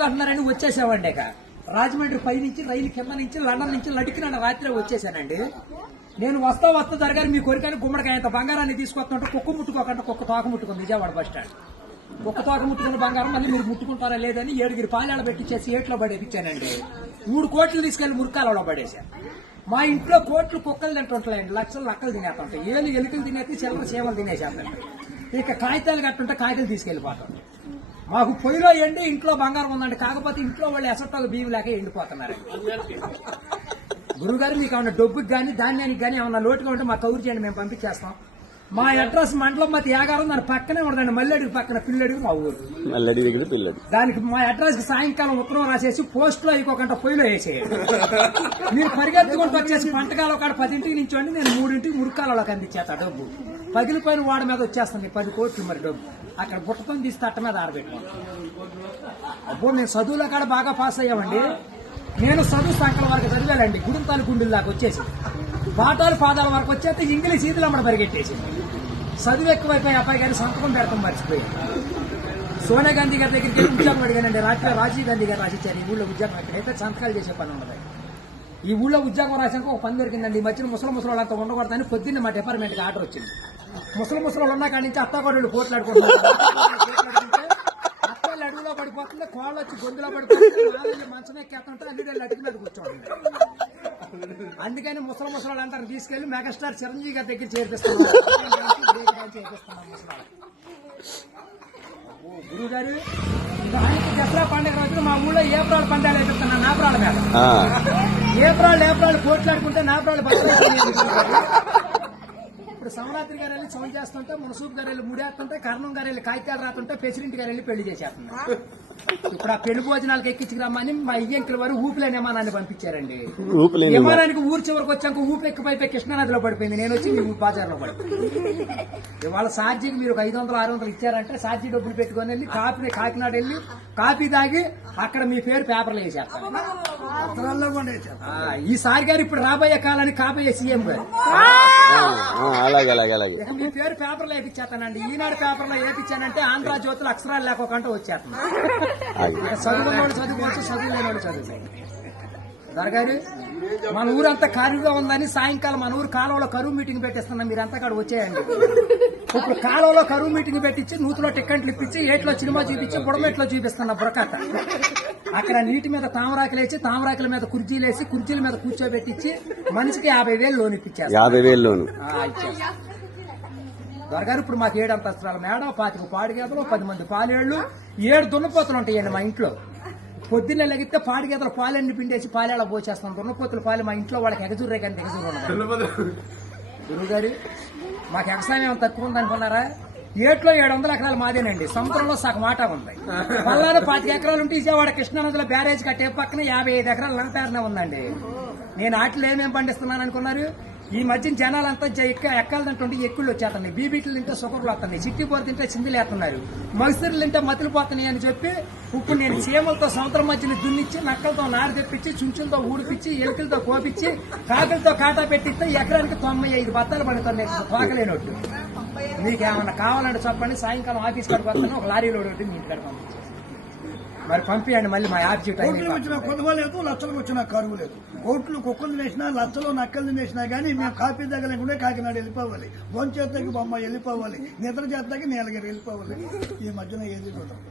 పిల్లలు అంటున్నారని వచ్చేసామండి. ఇక రాజమండ్రి పై నుంచి రైలు కింద నుంచి లండన్ నుంచి లడికిన రాత్రి వచ్చేసానండి. నేను వస్తా జరగాలి మీ కోరికని గుమ్మడికాయ అంత బంగారాన్ని తీసుకొస్తుంటే కుక్క ముట్టుకోకుండా కుక్క తోక ముట్టుకుంది విజయవాడ బస్ స్టాండ్. కుక్క తోక ముట్టుకున్న బంగారం మళ్ళీ మీరు ముట్టుకుంటారా లేదని 7 పాలేళ్ళ పెట్టించేసి ఏట్లో పడేపించానండి. 3 కోట్లు తీసుకెళ్లి మురికాలలో పడేశాను. మా ఇంట్లో కోట్లు కుక్కలు తింటుంటాయండి, లక్షలు లక్కలు తినేస్తుంటాయి, ఎలుకలు తినేసి చిల్లర చీమలు తినేసేస్తాయి. ఇక కాగితాలు కట్టుంటే కాగితాలు తీసుకెళ్లిపోతాం. మాకు పొయ్యిలో ఎండి ఇంట్లో బంగారం ఉందండి, కాకపోతే ఇంట్లో వాళ్ళు ఎసట్లో బియ్యం లేక ఎండిపోతున్నారు. గురుగారు మీకు ఏమన్నా డబ్బుకి కానీ ధాన్యానికి కానీ ఏమన్నా లోటుగా ఉంటే మాకు కౌరు చేయండి, మేము పంపించేస్తాం. మా అడ్రస్ మండలం మధ్య యాగారం, దాని పక్కనే ఉండదండి, మల్లెడికి పక్కన పిల్లడికి మా ఊరు. దానికి మా అడ్రస్ కి సాయంకాలం ఉత్తరం రాసేసి పోస్ట్ లో అయిపోకుండా పొయ్యిలో వేసేయండి. మీరు పరిగెత్తుకుంటూ వచ్చేసి పంటకాల ఒక 10 నుంచి అండి, నేను 3 మురికాలలోకి అందించేస్తా డబ్బు. పగిలిపోయిన వాడి మీద వచ్చేస్తాను 10 కోట్లు మరి డబ్బు. అక్కడ బుట్టతో తీసి తట్ట మీద ఆరబెట్టాను. అప్పుడు నేను చదువులో కాడ బాగా పాస్ అయ్యామండి. నేను చదువు సంకల వరకు చదివానండి, గుడింతాలు గుండెల దాకా వచ్చేసి పాఠాలు పాదాల వరకు వచ్చేస్తే ఇంగ్లీష్ ఈదులు అమ్మడ పరిగెట్టేసింది. చదువు ఎక్కువైపోయి అబ్బాయి గారి సంతకం పెడతాం మర్చిపోయాను. సోనియా గాంధీ గారి దగ్గరికి వెళ్ళి ఉద్యోగం అడిగానండి. రాత్రి రాజీవ్ గాంధీ గారు రాసిచ్చారు ఈ ఊళ్ళో ఉద్యోగం. ఎక్కడైతే సంతకాలు చేసే పని ఉండదు. ఈ ఊళ్ళో ఉద్యోగం రాసాక ఒక పని దొరికిందండి. ఈ మధ్యన ముసలి వాళ్ళంతా ఉండకూడదని పొద్దున్న మా డిపార్ట్మెంట్కి ఆర్డర్ వచ్చింది. ముసలి వాళ్ళు ఉన్న కాడి నుంచి అత్తాకోడళ్ళు పోట్లాడుకుంటున్నారు. అత్తలు అడుగులో పడిపోతుంది, కోళ్ళు వచ్చి గొంతులో పడిపోతుంది, మంచం ఎక్కేస్తుంటే అల్లుడు అడుగు మీద కూర్చోండి. అందుకని ముసలి వాళ్ళందరూ తీసుకెళ్లి మెగాస్టార్ చిరంజీవి గారి దగ్గర చేర్పిస్తున్నాం. గురువు గారు ఆయనకి దసరా పండుగ రోజున మా ఊళ్ళో ఏప్రాల్ పందాలు వేపిస్తున్నాను. నాపరాల మీద ఏప్రాల్ పోట్లాడుకుంటే నాపరాలు ఇప్పుడు సమరాత్రి గారు వెళ్ళి సౌండ్ చేస్తుంటే, మునసూపు గారు వెళ్ళి ముడేస్తుంటే, కర్ణం గారు వెళ్ళి కాగితాలు రాస్తుంటే, ప్రెసిడెంట్ గారు వెళ్ళి పెళ్లి చేసేస్తున్నారు. ఇప్పుడు ఆ పెళ్లి భోజనాలకు ఎక్కించుకురమ్మని మా ఇయ్యంకుల వారు ఊపిలేని విమానాన్ని పంపించారండి. విమానానికి ఊరు చివరికి వచ్చాక ఊపి ఎక్కిపోయి కృష్ణానదిలో పడిపోయింది. నేను వచ్చి మీ బాజార్లో పడిపోయింది. ఇవాళ సార్జీకి మీరు 500-600 ఇచ్చారంటే సార్జీ డబ్బులు పెట్టుకుని వెళ్ళి కాకినాడ వెళ్ళి కాఫీ తాగి అక్కడ మీ పేరు పేపర్లో వేసేస్తారు. ఈసారి గారు ఇప్పుడు రాబోయే కాలానికి కాబోయే సీఎం గారు మీ పేరు పేపర్లో వేపించేస్తానండి. ఈనాడు పేపర్లో వేపించానంటే ఆంధ్ర జ్యోతులు అక్షరాలు లేకోకుండా వచ్చేస్తాను. చదువుకున్నోడు చదువుకోవచ్చు, చదువు లేనివాడు చదువుతాయి. దొరగారు మన ఊరంతా ఖాళీగా ఉందని సాయంకాలం మన ఊరు కాలువలో కరువు మీటింగ్ పెట్టిస్తున్నాం. మీరంతా అక్కడ వచ్చేయండి. ఇప్పుడు కాలువలో కరువు మీటింగ్ పెట్టించి నూతులో టిక్కెట్లు ఇప్పించి ఏట్లో సినిమా చూపించి బుడమెట్లో చూపిస్తున్నా బుడకట్ట. అక్కడ నీటి మీద తామరాకులు వేసి తామరాకుల మీద కుర్చీలేసి కుర్చీల మీద కూర్చోబెట్టించి మనిషికి 50,000 లోన్ ఇప్పించారు. 50,000 లోన్ దొరగారు ఇప్పుడు మాకు 7 అంతస్తుల మేడ, 25 పాడిగేదలు, 10 మంది పాలేళ్లు, 7 దున్నపోతులు ఉంటాయండి మా ఇంట్లో. పొద్దున్నే లెగితే పాడిగేదలు పాలెన్ని పిండేసి పాలేళ్ళ పోసేస్తాం. దున్నపోతుల పాలు మా ఇంట్లో వాళ్ళకి ఎగజూరే కానీ ఎగజూరు ఉండదు. గురువు గారు మాకు వ్యవసాయం ఏమైనా తక్కువ ఉందనుకున్నారా? ఏట్లో 700 ఎకరాలు మాదేనండి. సముద్రంలో సగం ఆటా ఉంది. పల్లాలో 25 ఎకరాలు ఉంటే విజయవాడ కృష్ణానదిలో బ్యారేజ్ కట్టే పక్కన 55 ఎకరాలు నా పేరునే ఉందండి. నేను ఆటలు ఏమేమి పండిస్తున్నాను అనుకున్నారు? ఈ మధ్యన జనాలంతా ఎక్కాలంటుంటే ఎక్కుళ్ళు వచ్చేస్తున్నాయి, బీబీట్లు తింటే షుగర్లు వస్తున్నాయి, చిట్టిపోరు తింటే చిందులు వేస్తున్నారు, మగసిర్లు తింటే మతులు పోతున్నాయి అని చెప్పి ఇప్పుడు నేను చీమలతో సముద్రం మధ్యన దున్నిచ్చి, నక్కలతో నారు తెప్పించి, చుంచులతో ఊడిపించి, ఎలుకలతో కోపించి, కాకులతో కాటా పెట్టిస్తే ఎకరానికి 95 బత్తాలు పడుతున్నాయి తోకలేనట్టు. మీకేమన్నా కావాలంటే చెప్పండి, సాయంకాలం ఆఫీస్ కాడికి వస్తాను, ఒక లారీలో మీ ఇంటికాడ పంపించాను. మరి పంపించండి. మళ్ళీ మా యాప్జీ వచ్చిన కొనుగోలు లేదు, లక్షలకు వచ్చిన కరువు లేదు. కోట్లు కుక్కలు వేసినా, లక్షలు నక్కలు వేసినా గానీ మేము కాపీ దగ్గర కాకినాడ వెళ్ళిపోవాలి, భోంచేతకి బొమ్మ వెళ్ళిపోవాలి, నిద్ర చేతకి నీలగిరి వెళ్ళిపోవాలి. ఈ మధ్యన ఏది చూడండి.